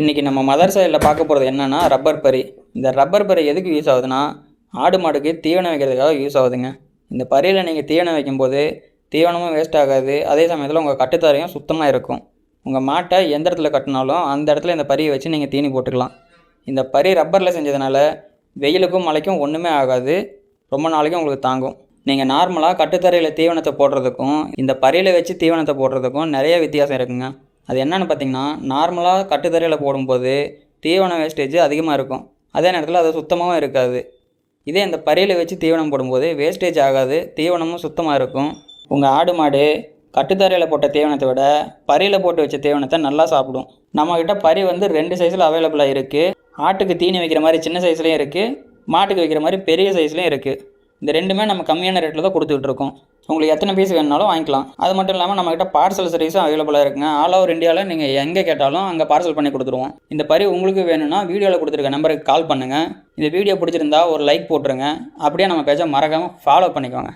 இன்றைக்கி நம்ம மதர் சைடில் பார்க்க போகிறது என்னென்னா ரப்பர் பரி. இந்த ரப்பர் பரி எதுக்கு யூஸ் ஆகுதுன்னா, ஆடு மாடுக்கு தீவனம் வைக்கிறதுக்காக யூஸ் ஆகுதுங்க. இந்த பரியில் நீங்கள் தீவனம் வைக்கும்போது தீவனமும் வேஸ்ட் ஆகாது. அதே சமயத்தில் உங்கள் கட்டுத்தரையும் சுத்தமாக இருக்கும். உங்கள் மாட்டை எந்த இடத்துல கட்டினாலும் அந்த இடத்துல இந்த பரியை வச்சு நீங்கள் தீனி போட்டுக்கலாம். இந்த பரி ரப்பரில் செஞ்சதுனால வெயிலுக்கும் மழைக்கும் ஒன்றுமே ஆகாது. ரொம்ப நாளைக்கும் உங்களுக்கு தாங்கும். நீங்கள் நார்மலாக கட்டுத்தரையில் தீவனத்தை போடுறதுக்கும் இந்த பரியில் வச்சு தீவனத்தை போடுறதுக்கும் நிறைய வித்தியாசம் இருக்குங்க. அது என்னென்னு பார்த்தீங்கன்னா, நார்மலாக கட்டுத்தரையில் போடும்போது தீவன வேஸ்டேஜ் அதிகமாக இருக்கும். அதே நேரத்தில் அது சுத்தமாகவும் இருக்காது. இதே இந்த பரியில் வச்சு தீவனம் போடும்போது வேஸ்டேஜ் ஆகாது, தீவனமும் சுத்தமாக இருக்கும். உங்கள் ஆடு மாடு கட்டுத்தரையில் போட்ட தீவனத்தை விட பரியில் போட்டு வச்ச தீவனத்தை நல்லா சாப்பிடும். நம்மக்கிட்ட பரி வந்து 2 சைஸில் அவைலபிளாக இருக்குது. ஆட்டுக்கு தீனி வைக்கிற மாதிரி சின்ன சைஸ்லேயும் இருக்குது, மாட்டுக்கு வைக்கிற மாதிரி பெரிய சைஸ்லேயும் இருக்குது. இந்த ரெண்டுமே நம்ம கம்மியான ரேட்டில் தான் கொடுத்துட்ருக்கோம். உங்களுக்கு எத்தனை பீஸ் வேணுனாலும் வாங்கிக்கலாம். அது மட்டும் இல்லாமல் நம்மக்கிட்ட பார்சல் சர்வீஸும் அவைலபிளாக இருக்குங்க. ஆல் ஓவர் இந்தியாவில் நீங்கள் எங்கே கேட்டாலும் அங்கே பார்சல் பண்ணி கொடுத்துருவோம். இந்த பரி உங்களுக்கு வேணும்னா வீடியோவில் கொடுத்துருக்க நம்பருக்கு கால் பண்ணுங்கள். இந்த வீடியோ பிடிச்சிருந்தா ஒரு லைக் போட்டுருங்க. அப்படியே நம்ம பேஜை மறக்காமல் ஃபாலோ பண்ணிக்கோங்க.